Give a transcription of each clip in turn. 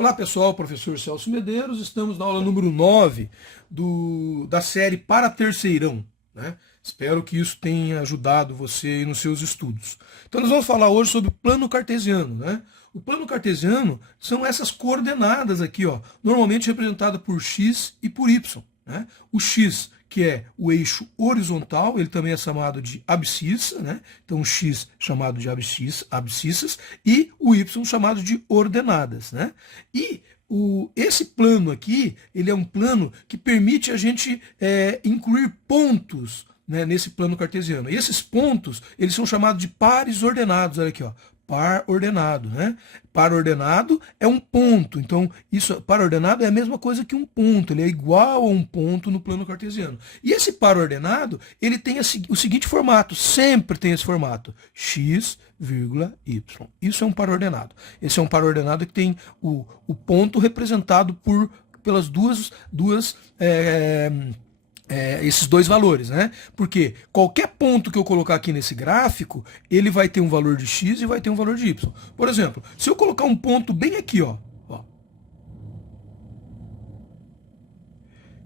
Olá pessoal, professor Celso Medeiros, estamos na aula número 9 da série Para Terceirão, né? Espero que isso tenha ajudado você aí nos seus estudos. Então nós vamos falar hoje sobre plano cartesiano, né? O plano cartesiano são essas coordenadas aqui, ó, normalmente representadas por x e por y, né? O x, que é o eixo horizontal, ele também é chamado de abscissa, né? Então o x chamado de abscissas e o y chamado de ordenadas, né? E esse plano aqui, ele é um plano que permite a gente incluir pontos, né, nesse plano cartesiano. E esses pontos, eles são chamados de pares ordenados, olha aqui, ó. Par ordenado, né? Par ordenado é um ponto. Então, isso, par ordenado é a mesma coisa que um ponto. Ele é igual a um ponto no plano cartesiano. E esse par ordenado, ele tem o seguinte formato. Sempre tem esse formato. X, y. Isso é um par ordenado. Esse é um par ordenado que tem o ponto representado pelas esses dois valores, né? Porque qualquer ponto que eu colocar aqui nesse gráfico, ele vai ter um valor de x e vai ter um valor de y. Por exemplo, se eu colocar um ponto bem aqui, ó.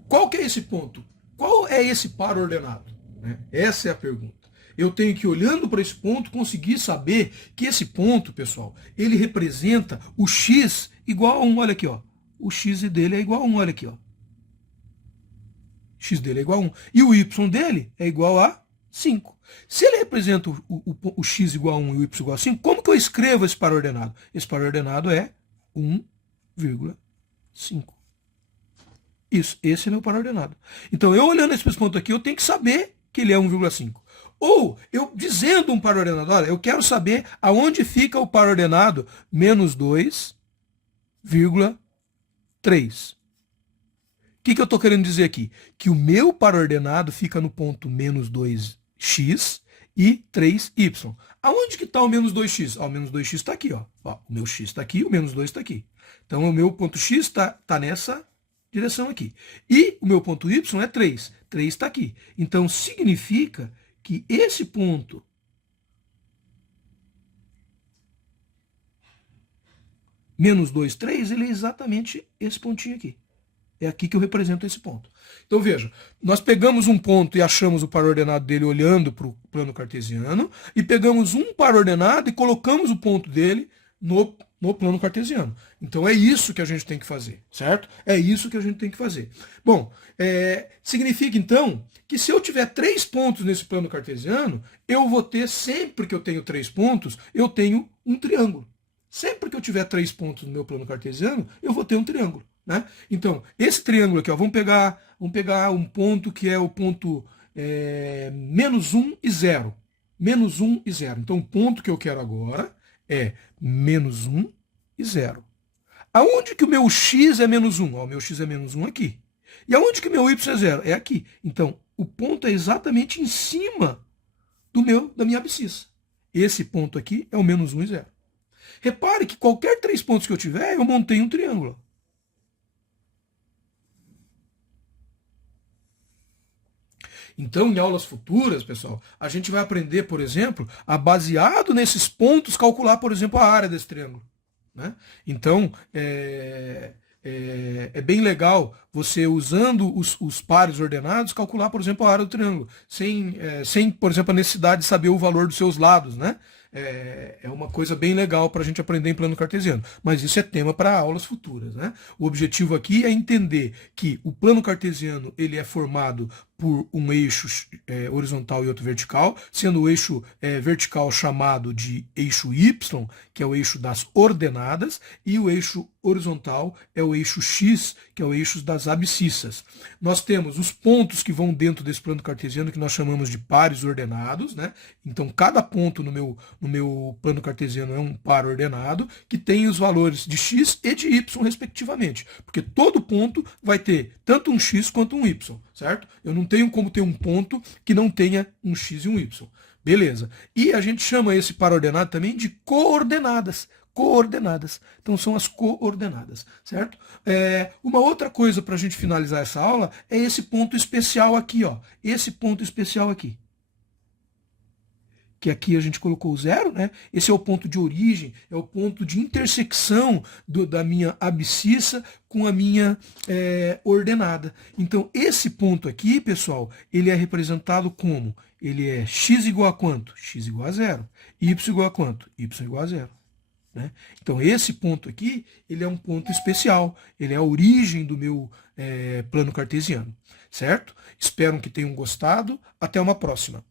Qual que é esse ponto? Qual é esse par ordenado? Né? Essa é a pergunta. Eu tenho que, olhando para esse ponto, conseguir saber que esse ponto, pessoal, ele representa o x igual a 1, olha aqui, ó. O x dele é igual a 1, olha aqui, ó. X dele é igual a 1. E o y dele é igual a 5. Se ele representa o x igual a 1 e o y igual a 5, como que eu escrevo esse par ordenado? Esse par ordenado é 1,5. Isso, esse é meu par ordenado. Então, eu olhando esse ponto aqui, eu tenho que saber que ele é 1,5. Ou, eu dizendo um par ordenado, olha, eu quero saber aonde fica o par ordenado menos 2,3. O que eu estou querendo dizer aqui? Que o meu par ordenado fica no ponto menos 2x e 3y. Aonde que está o menos 2x? O menos 2x está aqui. Ó. O meu x está aqui, o menos 2 está aqui. Então, o meu ponto x está nessa direção aqui. E o meu ponto y é 3. 3 está aqui. Então, significa que esse ponto menos 2, 3, ele é exatamente esse pontinho aqui. É aqui que eu represento esse ponto. Então veja, nós pegamos um ponto e achamos o par ordenado dele olhando para o plano cartesiano, e pegamos um par ordenado e colocamos o ponto dele no plano cartesiano. Então é isso que a gente tem que fazer, certo? É isso que a gente tem que fazer. Bom, significa então que se eu tiver 3 pontos nesse plano cartesiano, eu vou ter, sempre que eu tenho 3 pontos, eu tenho um triângulo. Sempre que eu tiver 3 pontos no meu plano cartesiano, eu vou ter um triângulo. Né? Então, esse triângulo aqui, ó, vamos pegar um ponto que é o ponto menos 1 e 0. Menos 1 e 0. Então, o ponto que eu quero agora é menos 1 e 0. Aonde que o meu x é menos 1? Ó, o meu x é menos 1 aqui. E aonde que o meu y é 0? É aqui. Então, o ponto é exatamente em cima da minha abscissa. Esse ponto aqui é o menos 1 e 0. Repare que qualquer 3 pontos que eu tiver, eu montei um triângulo. Então, em aulas futuras, pessoal, a gente vai aprender, por exemplo, baseado nesses pontos, calcular, por exemplo, a área desse triângulo. Né? Então, é bem legal você, usando os pares ordenados, calcular, por exemplo, a área do triângulo, sem, por exemplo, a necessidade de saber o valor dos seus lados, né? É uma coisa bem legal para a gente aprender em plano cartesiano. Mas isso é tema para aulas futuras, né? O objetivo aqui é entender que o plano cartesiano ele é formado por um eixo horizontal e outro vertical, sendo o eixo vertical chamado de eixo Y, que é o eixo das ordenadas, e o eixo horizontal é o eixo X, que é o eixo das abscissas. Nós temos os pontos que vão dentro desse plano cartesiano, que nós chamamos de pares ordenados, né? Então, cada ponto no meu plano cartesiano é um par ordenado, que tem os valores de x e de y, respectivamente. Porque todo ponto vai ter tanto um x quanto um y, certo? Eu não tenho como ter um ponto que não tenha um x e um y. Beleza. E a gente chama esse par ordenado também de coordenadas. Coordenadas. Então são as coordenadas, certo? Uma outra coisa para a gente finalizar essa aula é esse ponto especial aqui, ó. Esse ponto especial aqui. que aqui a gente colocou o zero, né? Esse é o ponto de origem, é o ponto de intersecção da minha abscissa com a minha ordenada. Então, esse ponto aqui, pessoal, ele é representado como? Ele é x igual a quanto? X igual a zero. Y igual a quanto? Y igual a zero. Né? Então, esse ponto aqui, ele é um ponto especial, ele é a origem do meu plano cartesiano, certo? Espero que tenham gostado. Até uma próxima.